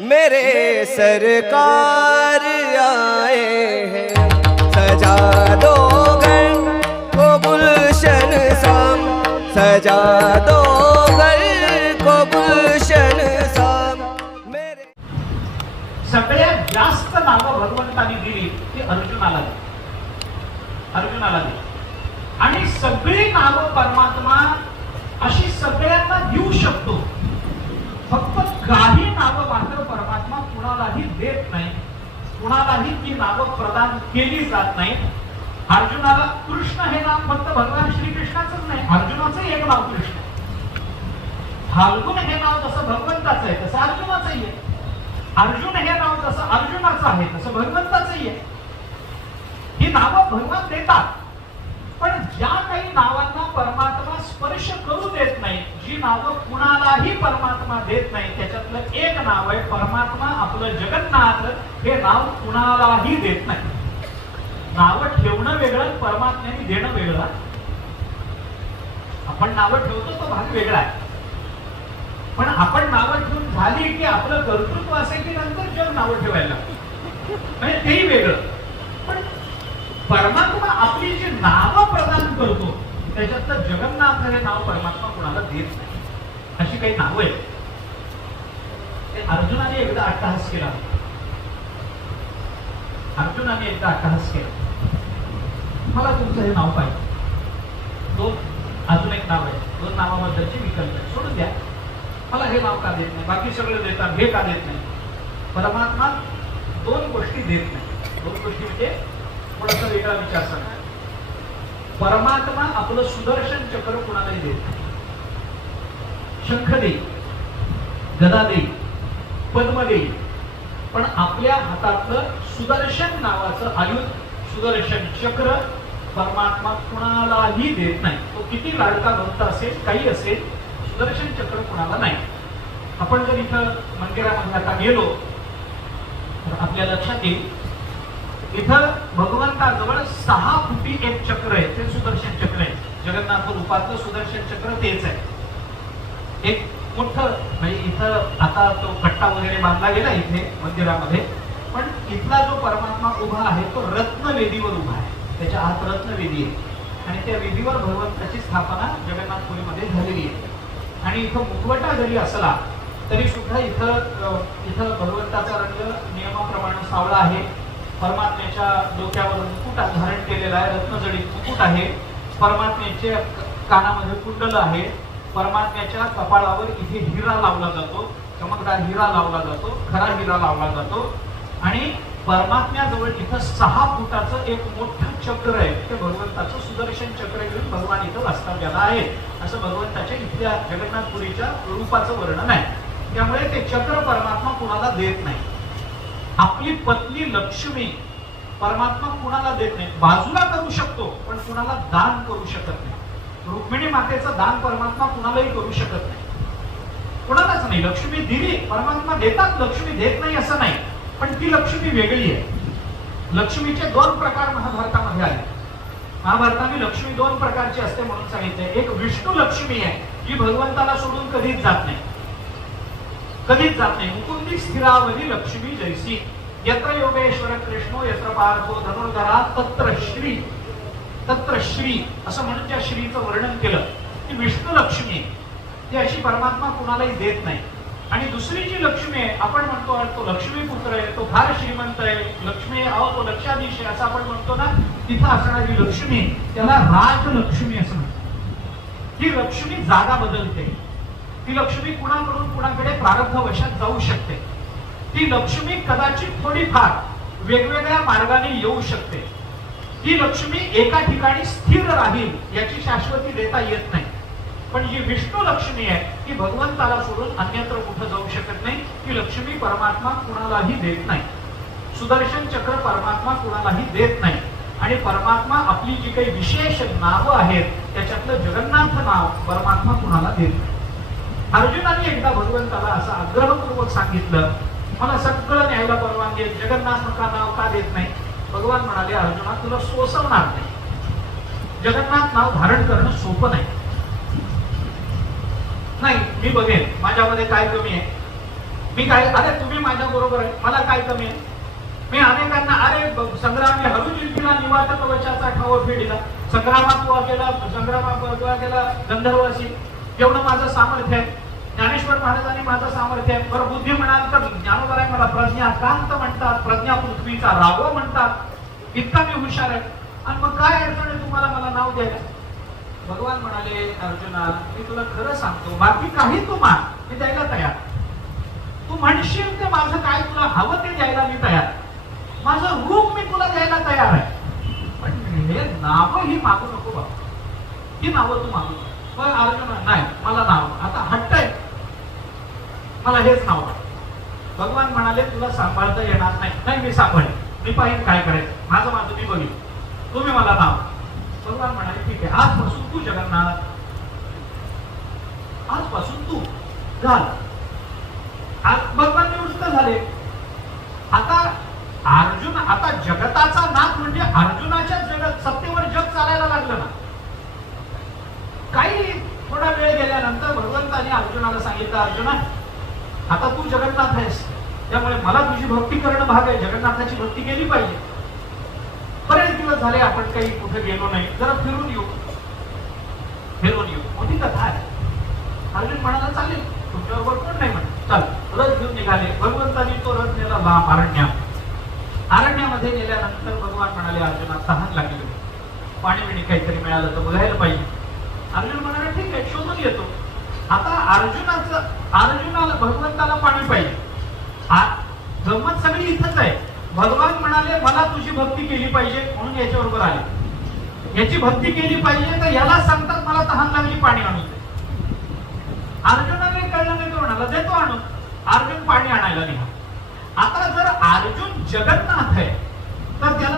मेरे सरकार आए हैं। सजा दो घर को गुलशन शाम सजा दो घर को गुलशन शाम मेरे सगळ्यात जास्त नावं भगवंतानी दिली ती अर्जुनाला दिली अर्जुनाला दिली आणि सगळी नावं परमात्मा अशी सगळ्यांना देऊ शकतो फक्त काही नावं मात्र परमात्मा कुणालाही देत नाही कुणालाही ती नावं प्रदान केली जात नाही अर्जुनाला कृष्ण हे नाव फक्त भगवान श्रीकृष्णाचंच नाही अर्जुनाचं एक नाव कृष्ण फाल्गुन हे नाव जसं भगवंताचं आहे तसं अर्जुनाचंही आहे. अर्जुन हे नाव जसं अर्जुनाचं आहे तसं भगवंताचंही आहे. ही नावं भगवान देतात पण ज्या काही नाव परमात्मा स्पर्श करू देत नाही जी नावं कुणालाही परमात्मा देत नाही त्याच्यातलं एक नाव आहे परमात्मा आपलं जगन्नाथ. हे नाव कुणालाही देत नाही. नावं ठेवणं वेगळं परमात्म्याने देणं वेगळं. आपण नावं ठेवतो तो भाग वेगळा आहे. पण आपण नावं ठेवून झाली की आपलं कर्तृत्व असेल की नंतर जग नावं ठेवायला म्हणजे तेही वेगळं. पण परमात्मा आपली जी नावं प्रदान करतो त्याच्यातलं जगन्नाथ हे नाव परमात्मा कुणाला देत नाही. अशी काही नावं आहेत. ते अर्जुनाने एकदा अट्टहास केला. अर्जुनाने एकदा अट्टहास केला. मला तुमचं हे नाव पाहिजे. दोन अजून एक नाव आहे. दोन नावाबद्दलचे विकल्प आहे सोडून द्या. मला हे नाव का देत नाही? बाकी सगळे देतात हे का देत नाही? परमात्मा दोन गोष्टी देत नाही. दोन गोष्टी म्हणजे थोडासा वेगळा विचार सांगा. परमात्मा आपलं सुदर्शन चक्र कुणालाही देत नाही. शंख देईल गदा देईल पद्म देईल. पण आपल्या हातातलं सुदर्शन नावाचं आयुध सुदर्शन चक्र परमात्मा कुणालाही देत नाही. तो किती लाडका भक्त असेल काही असेल सुदर्शन चक्र कुणाला नाही. आपण जर इथं मंदिरामध्ये आता गेलो तर आपल्या लक्षात येईल इथं भगवंताजवळ सहा फुटी एक चक्र आहे ते सुदर्शन चक्र आहे. जगन्नाथ रूपातलं सुदर्शन चक्र तेच आहे. एक मोठं म्हणजे इथं आता तो कट्टा वगैरे बांधला गेला इथे मंदिरामध्ये. पण इथला जो परमात्मा उभा आहे तो रत्नवेदीवर उभा आहे. त्याच्या आत रत्नवेदी आहे आणि त्या वेदीवर भगवंताची स्थापना जगन्नाथपुरीमध्ये झालेली आहे. आणि इथं मुखवटा जरी असला तरी सुद्धा इथं इथं भगवंताचा रंग नियमाप्रमाणे सावळा आहे. परमात्म्याच्या डोक्यावर मुकुट धारण केलेला आहे रत्नजडीत मुकुट आहे. परमात्म्याच्या कानामध्ये कुंडल आहे. परमात्म्याच्या कपाळावर इथे हिरा लावला जातो चमकदार हिरा लावला जातो खरा हिरा लावला जातो. आणि परमात्म्याजवळ इथं सहा फुटाचं एक मोठं चक्र आहे ते भगवंताचं सुदर्शन चक्र घेऊन भगवान इथं वास्तव्याला आहे असं भगवंताच्या इथल्या जगन्नाथपुरीच्या रूपाचं वर्णन आहे. त्यामुळे ते चक्र परमात्मा कुणाला देत नाही. आपली पत्नी लक्ष्मी परमात्मा कुणाला देत नाही? बाजूला करू शकतो पण कुणाला दान करू शकत नाही. रुक्मिणी मातेचं दान परमात्मा कुणालाही करू शकत नाही. कुणालाच नाही. लक्ष्मी दिली परमात्मा देतात लक्ष्मी देत नाही असं नाही. पण ती लक्ष्मी वेगळी आहे. लक्ष्मीचे दोन प्रकार महाभारतामध्ये आले महाभारताने लक्ष्मी दोन प्रकारची असते म्हणून सांगितले एक विष्णू लक्ष्मी आहे जी भगवंताला सोडून कधीच जात नाही. कधीच जात नाही. मुकुंदी स्थिरावरी लक्ष्मी जैसी. यत्र योगेश्वर कृष्णो यत्र पार्थो धनुर्धरा तत्र श्री. तत्र श्री असं म्हणून त्या श्रीचं वर्णन केलं ती विष्णू लक्ष्मी ती अशी परमात्मा कुणालाही देत नाही. आणि दुसरी जी लक्ष्मी आहे आपण म्हणतो तो लक्ष्मी पुत्र आहे तो फार श्रीमंत आहे लक्ष्मी आहे, अहो तो लक्षाधीश आहे असं आपण म्हणतो ना तिथं असणारी लक्ष्मी त्याला राजलक्ष्मी असं म्हणतात. ही लक्ष्मी जागा बदलते. ती लक्ष्मी कुणाकडून कुणाकडे प्रारब्ध वशात जाऊ शकते. ती लक्ष्मी कदाचित थोडीफार वेगवेगळ्या मार्गाने येऊ शकते. ही लक्ष्मी एका ठिकाणी स्थिर राहील याची शाश्वती देता येत नाही. पण जी विष्णू लक्ष्मी आहे ती भगवंताला सोडून अन्यत्र कुठं जाऊ शकत नाही ती लक्ष्मी परमात्मा कुणालाही देत नाही. सुदर्शन चक्र परमात्मा कुणालाही देत नाही. आणि परमात्मा आपली जी काही विशेष नावं आहेत त्याच्यातलं जगन्नाथ नाव परमात्मा कुणाला देत नाही. अर्जुनाने एकदा भगवंताला असं आग्रहपूर्वक सांगितलं मला सगळं न्यायला परवानगी जगन्नाथ का नाव का देत नाही? भगवान म्हणाले अर्जुना तुला सोसवणार नाही. जगन्नाथ नाव धारण करणं सोपं नाही. नाही मी बघेन. माझ्यामध्ये काय कमी आहे? मी काय अरे तुम्ही माझ्या बरोबर आहे. मला काय कमी आहे? मी अनेकांना अरे ब- संग्रामी हरुजिंतीला निवात कवचाचा ठाव फेडिला. संग्रामात उभा केला संग्रामात उभा केला गंधर्वाशी. एवढं माझं सामर्थ्य आहे. ज्ञानेश्वर महाराजांनी माझं सामर्थ्य आहे. बरं बुद्धी म्हणाल तर ज्ञानोदराय मला प्रज्ञा कांत म्हणतात प्रज्ञा पृथ्वीचा राघव म्हणतात. इतका मी हुशार आहे. आणि मग काय अडचण आहे तुम्हाला मला नाव द्यायला? भगवान म्हणाले अर्जुना मी तुला खरं सांगतो बाकी काही तू मान मी द्यायला तयार. तू म्हणशील ते माझं काय तुला हवं ते द्यायला मी तयार. माझं रूप मी तुला द्यायला तयार आहे. पण हे नाव ही मागू नको बाबा. ही नावं तू मागू नको. पण अर्जुना नाही मला नाव. आता हट मला हेच नाव भगवान म्हणाले तुला सांभाळता येणार नाही. नाही मी सांभाळेन. मी पाहिजे काय करायचं. माझं माझं मी बघीन. तुम्ही मला नाव भगवान म्हणाले ठीक आहे. आजपासून तू जगन्नाथ. आजपासून तू. झाल. आज भगवान निवृत्त झाले. आता अर्जुन आता जगताचा नाथ म्हणजे अर्जुनाच्या जगत सत्तेवर जग चालायला लागलं ना. काही थोडा वेळ गेल्यानंतर भगवंताने अर्जुनाला सांगितलं अर्जुना आता तू जगन्नाथ आहेस. त्यामुळे मला तुझी भक्ती करणं भाग आहे. जगन्नाथाची भक्ती केली पाहिजे. बरेच दिवस झाले आपण काही कुठे गेलो नाही. जरा फिरून येऊ. फिरून येऊ. मोठी कथा आहे. अर्जुन म्हणाला चालेल. तुमच्याबरोबर कोण नाही म्हणत. चाल रथ घेऊन निघाले. भगवंतानी तो रथ नेला लांब अरण्यात. अरण्यामध्ये गेल्यानंतर भगवान म्हणाले अर्जुना तहान लागली पाणी बिणी काहीतरी मिळालं तर बघायला पाहिजे. अर्जुन म्हणाला ठीक आहे. शोधून येतो. आता अर्जुनाचं अर्जुनाला भगवंताला पाणी पाहिजे. गमत गंमत सगळी इथंच आहे. भगवान म्हणाले मला तुझी भक्ती केली पाहिजे म्हणून याच्याबरोबर आले. याची भक्ती केली पाहिजे तर याला सांगतात मला तहान लागली पाणी आणून दे. अर्जुनाने कळलं नाही तो म्हणाला देतो आणून. अर्जुन पाणी आणायला निघा आता जर अर्जुन जगन्नाथ आहे तर त्याला